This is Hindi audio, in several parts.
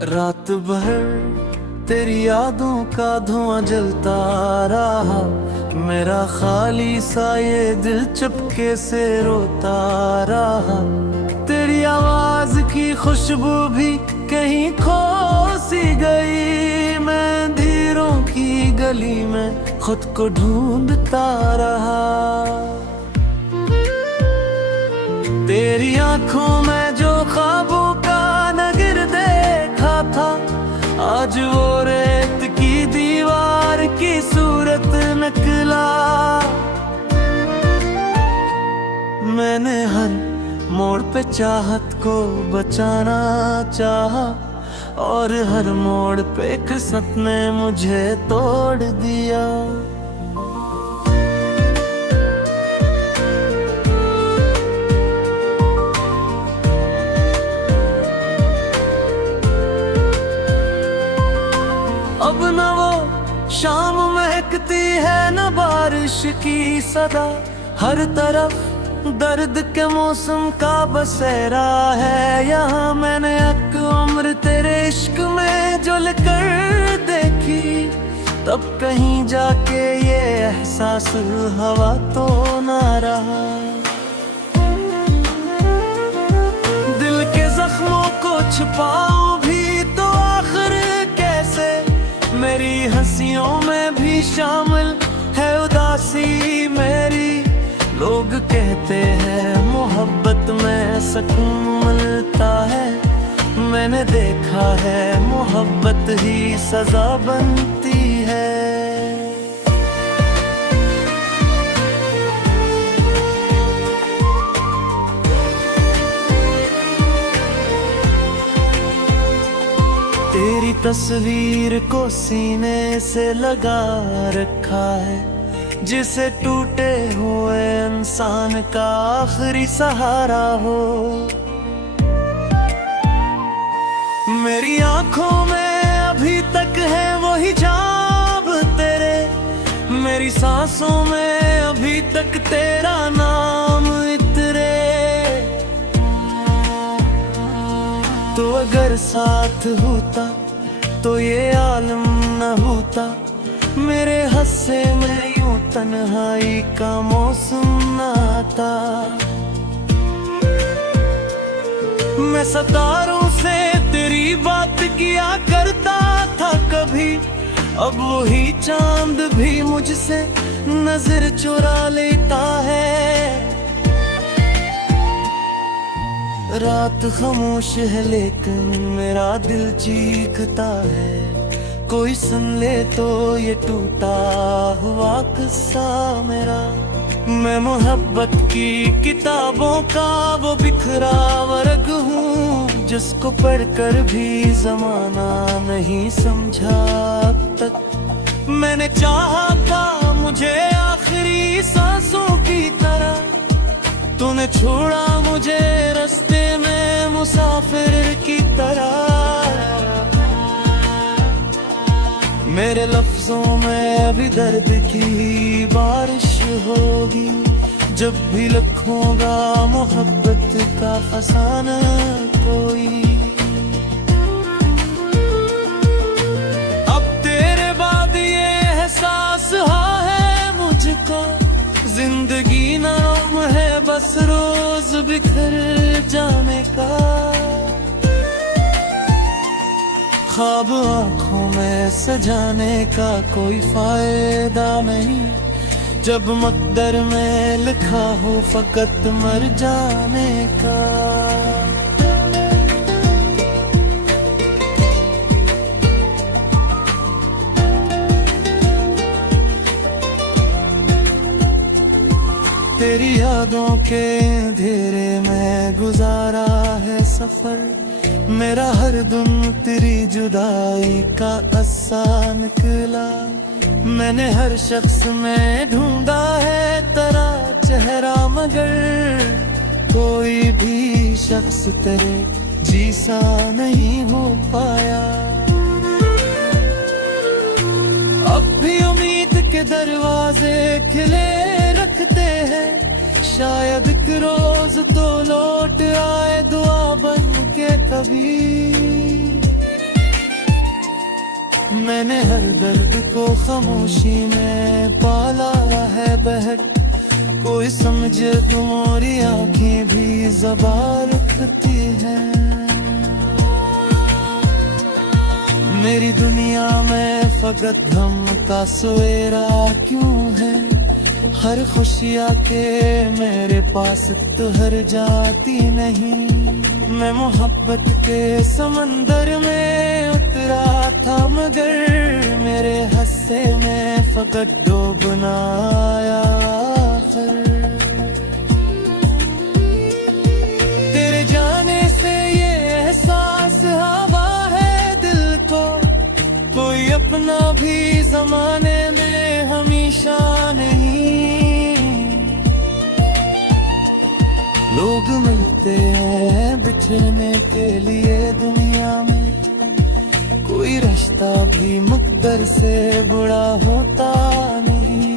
रात भर तेरी यादों का धुआं जलता रहा, मेरा खाली सा ये दिल चुपके से रोता रहा। तेरी आवाज की खुशबू भी कहीं खो सी गई, मैं अंधेरों की गली में खुद को ढूंढता रहा। तेरी आंखों में जो ख्वाबों का नगर देखा था, आज वो रेत की दीवार की सूरत निकला। मैंने हर मोड़ पे चाहत को बचाना चाहा, और हर मोड़ पे किस्मत ने मुझे तोड़ दिया। अब न वो शाम महकती है न बारिश की सदा, हर तरफ दर्द के मौसम का बसेरा है यहाँ। मैंने एक उम्र तेरे इश्क में जुल कर देखी, तब कहीं जाके ये एहसास हवा तो ना रहा। दिल के जख्मों को छुपाऊं भी तो आखिर कैसे, मेरी हंसियों में भी शामिल है उदासी मेरी। लोग कहते हैं मोहब्बत में सुकून मिलता है, मैंने देखा है मोहब्बत ही सजा बनती है। तेरी तस्वीर को सीने से लगा रखा है, जिसे टूटे हुए इंसान का आखिरी सहारा हो। मेरी आंखों में अभी तक है वही जाब तेरे, मेरी सांसों में अभी तक तेरा नाम इतरे। तो अगर साथ होता तो ये आलम न होता, मेरे हंसे में यूं तन्हाई का मौसम न आता। मैं सितारों से तेरी बात किया करता था कभी, अब वही चांद भी मुझसे नजर चुरा लेता है। रात खामोश है लेकिन मेरा दिल चीखता है, कोई सुन ले तो ये टूटा हुआ किस्सा मेरा। मैं मोहब्बत की किताबों का वो बिखरा वर्ग हूँ, जिसको पढ़कर भी जमाना नहीं समझा अब तक। मैंने चाहा था मुझे आखिरी सांसों की तरह, तूने छोड़ा मुझे रास्ते में मुसाफिर की तरह। मेरे लफ्जों में अभी दर्द की बारिश होगी, जब भी लिखूंगा मोहब्बत का फसाना कोई। अब तेरे बाद ये एहसास है मुझको, जिंदगी नाम है बस रोज बिखर जाने का। ख्वाब आँखों में सजाने का कोई फायदा नहीं, जब मकदर में लिखा हो फकत मर जाने का। तेरी यादों के अंधेरे में गुजारा है सफर, मेरा हर दिन तेरी जुदाई का अस्सा निकला। मैंने हर शख्स में ढूंढा है तेरा चेहरा, मगर कोई भी शख्स तेरे जैसा नहीं हो पाया। अब भी उम्मीद के दरवाजे खिले रखते हैं, शायद एक रोज तो लौट आए दुआ बन के कभी। मैंने हर दर्द को खामोशी में पाला है बहर, कोई समझे तुम्हारी आंखें भी ज़बान रखती हैं। मेरी दुनिया में फकत हम का सवेरा क्यों है, हर खुशियाँ के मेरे पास तो हर जाती नहीं। मैं मोहब्बत के समंदर में उतरा था मगर मेरे हस्से में फकत डूबना आया आखिर। तेरे जाने से ये एहसास हवा है दिल को, कोई अपना भी जमाने में हमेशा नहीं। लोग मिलते हैं बिछड़ने के लिए दुनिया में, कोई रिश्ता भी मुकद्दर से बुरा होता नहीं।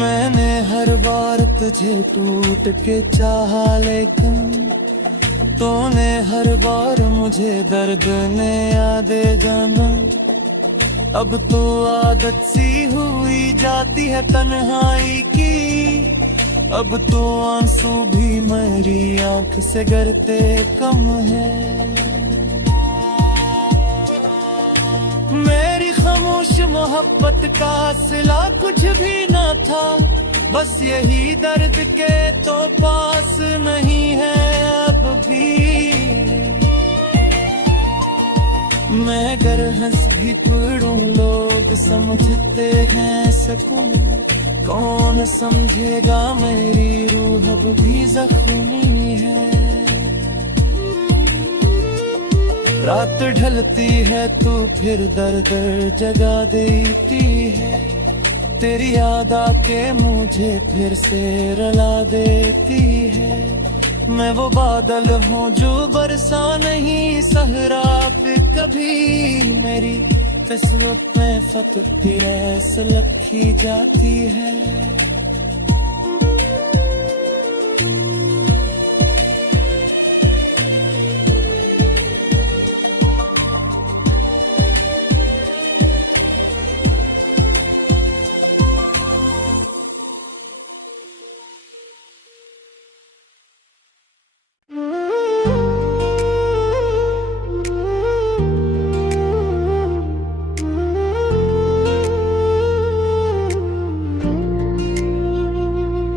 मैंने हर बार तुझे टूट के चाहा लेकिन तूने हर बार मुझे दर्द ने यादें जाना। अब तो आदत सी हुई जाती है तन्हाई की, अब तो आंसू भी मेरी आंख से गिरते कम है। मेरी खामोश मोहब्बत का सिला कुछ भी न था, बस यही दर्द के तो पास नहीं है अब भी। मैं अगर हंस भी पढ़ूं लोग समझते हैं सकूं, कौन समझेगा मेरी रूह अब भी जख्मी है। रात ढलती है तू फिर दर दर जगा देती है, तेरी याद आके मुझे फिर से रुला देती है। मैं वो बादल हूँ जो बरसा नहीं सहरा पे कभी, मेरी किस्मत में फतह ऐसे लिखी जाती है।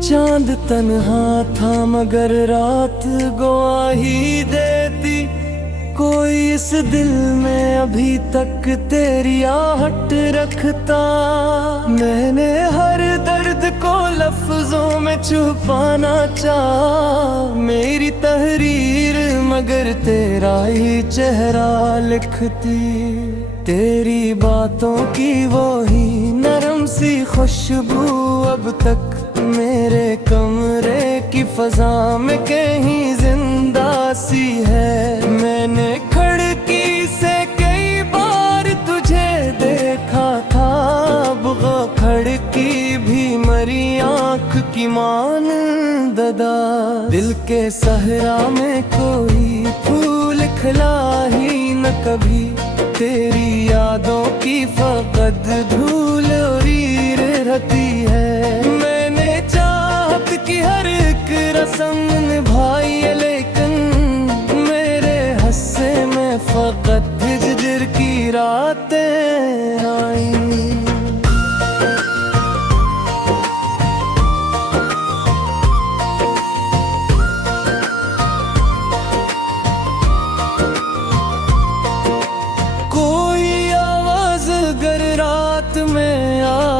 चांद तन्हा था मगर रात गवाही देती, कोई इस दिल में अभी तक तेरी आहट रखता। मैंने हर दर्द को लफ्जों में छुपाना चाहा, मेरी तहरीर मगर तेरा ही चेहरा लिखती। तेरी बातों की वो ही नरम सी खुशबू अब तक मेरे कमरे की फजा में कहीं जिंदा सी है। मैंने खिड़की से कई बार तुझे देखा था, अब वो खिड़की भी मरी आँख की मान ददा। दिल के सहरा में कोई फूल खिला ही न कभी, तेरी यादों की फकत धूल उड़ी रहती है। मैंने चाहत की हर एक रस्म निभाई है लेकिन मेरे हस्से में फकत हिज्र की रातें आई।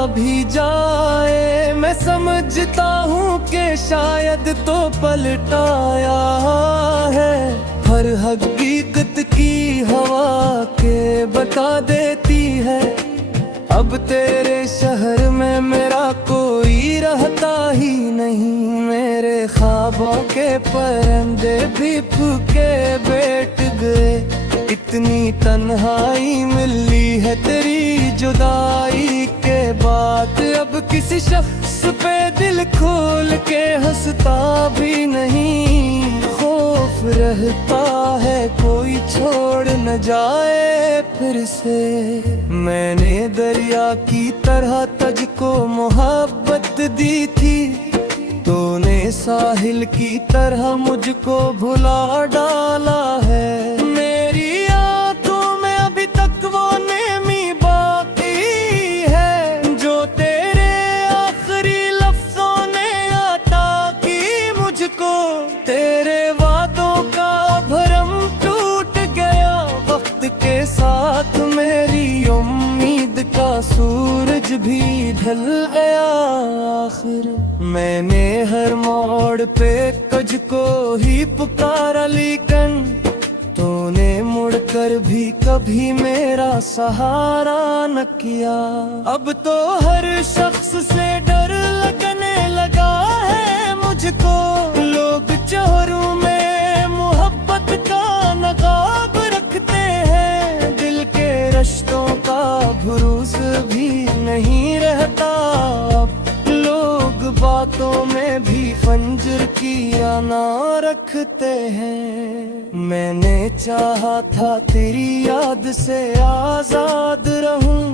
भी जाए मैं समझता हूँ कि शायद तो पलटाया है, हर हकीकत की हवा के बता देती है। अब तेरे शहर में मेरा कोई रहता ही नहीं, मेरे ख्वाबों के परिंदे भी फूके बैठ गए। इतनी तन्हाई मिली है तेरी जुदाई के बाद, अब किसी शख्स पे दिल खोल के हंसता भी नहीं। खौफ खौफ रहता है कोई छोड़ न जाए फिर से। मैंने दरिया की तरह तुझको मोहब्बत दी थी, तूने साहिल की तरह मुझको भुला डाला है। मेरी आंखों में अभी तक वो नेमी बाकी है, जो तेरे आखिरी लफ्जों ने अता की मुझको। तेरे वादों का भरम टूट गया वक्त के साथ, मेरी उम्मीद का सूरज भी ढल गया आखिर। मैंने हर मोड़ पे तुझको ही पुकारा, लेकिन तूने मुड़कर भी कभी मेरा सहारा न किया। अब तो हर शख्स से डर लगने लगा है मुझको, लोग चेहरों में मोहब्बत का नकाब रखते हैं, दिल के रिश्तों का भरोसा भी नहीं रहता। अब लोग बातों में भी खंजर की आना रखते हैं। मैंने चाहा था तेरी याद से आजाद रहूं,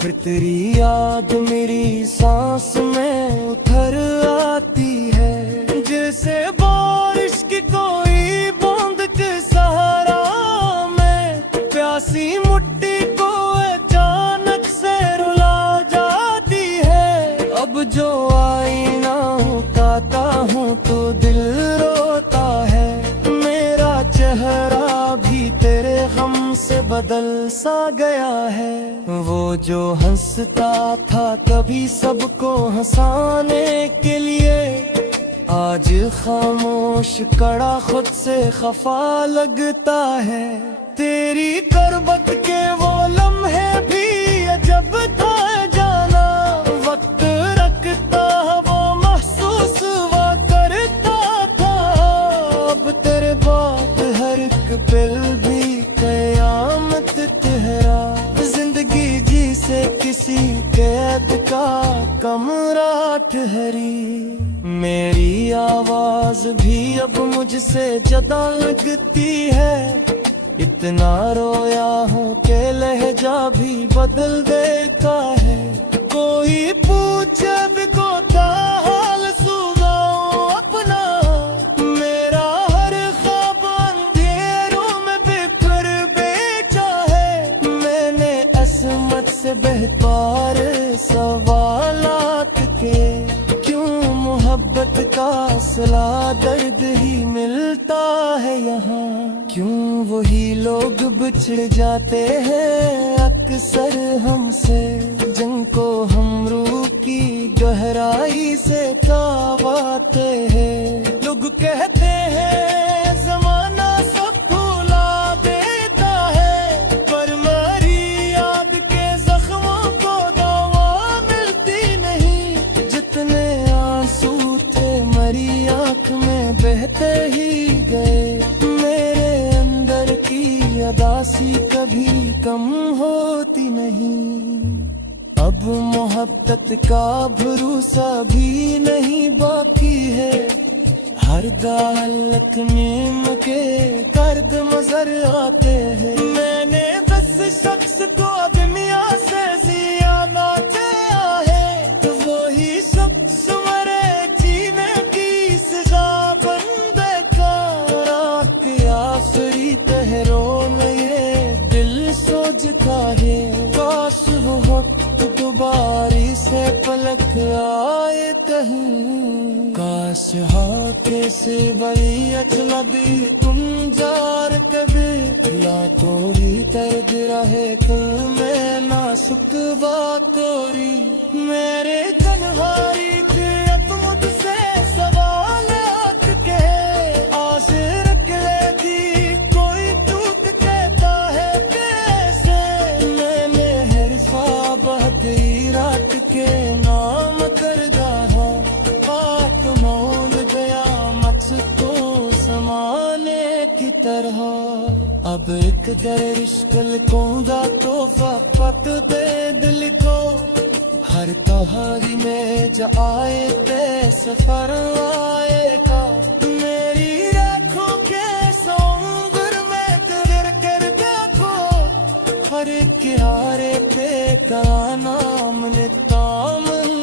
फिर तेरी याद मेरी सांस में उतर आती है। जैसे बारिश की कोई बूंद के सहारा में प्यासी मुट्ठी को अचानक से रुला जाती है। अब जो आईना उतारता हूँ तो दिल रोता है, मेरा चेहरा भी तेरे गम से बदल सा गया है। वो जो हंसता था कभी सबको हंसाने के लिए, आज खामोश कड़ा खुद से खफा लगता है। तेरी करबत के वो लम्हे भी अजब था जाना, वक्त रखता वो महसूस हुआ करता था। अब तेरे बाद हर एक पल भी कयामत ठहरा, जिंदगी जी से किसी कैद का कमरा ठहरी। मेरी आवाज भी अब मुझसे ज्यादा लगती है, इतना रोया हूँ कि लहजा भी बदल देता है। कोई पूछे भी को हाल सुनाओ अपना, मेरा हर ख्वाब अंधेरों में बिखर बेचा है। मैंने असमत से बेहतर सवालात के, क्यों मोहब्बत का असला दर्द ही मिलता है यहाँ। क्यों वही लोग बिछड़ जाते हैं अक्सर हमसे, जिनको हम रूह की गहराई से कावाते हैं। लोग कहते हैं जमाना सब भुला देता है, पर मेरी याद के जख्मों को दवा मिलती नहीं। जितने आंसू थे मेरी आंख में बहते ही गए, मेरे अंदर की अदासी कभी कम होती नहीं। अब मोहब्बत का भरोसा भी नहीं बाकी है, हर हालत में मुझे कर्द नजर आते हैं। मैंने बस शख्स को दुनिया से जियादा चाहा है, तो वही शख्स मरे जीने की सजा बन बेकार के आखिरी तहरों में ये दिल सोचता है। काश वो वक्त दोबारी से पलक आए कहीं, काश हाथे से बड़ी अचला भी तुम जार कभी। ला तोरी दर्द रहे कुल में ना सुखवा तोरी, मेरे तन्हारी के मुझसे सवाल आठ के आस रख लेती कोई टूट कहता है कैसे। मैंने हर ख्वाब गई रात के नाम कर रहा, पाक मोल गया मत को समाने की तरह। अब एक दरिश्कल कौंदा तोहफा पत दे दिल को, हर कहानी में जो आए ते सफर आएगा। मेरी आँखों के किनारे किनारे पे का नाम ने तामन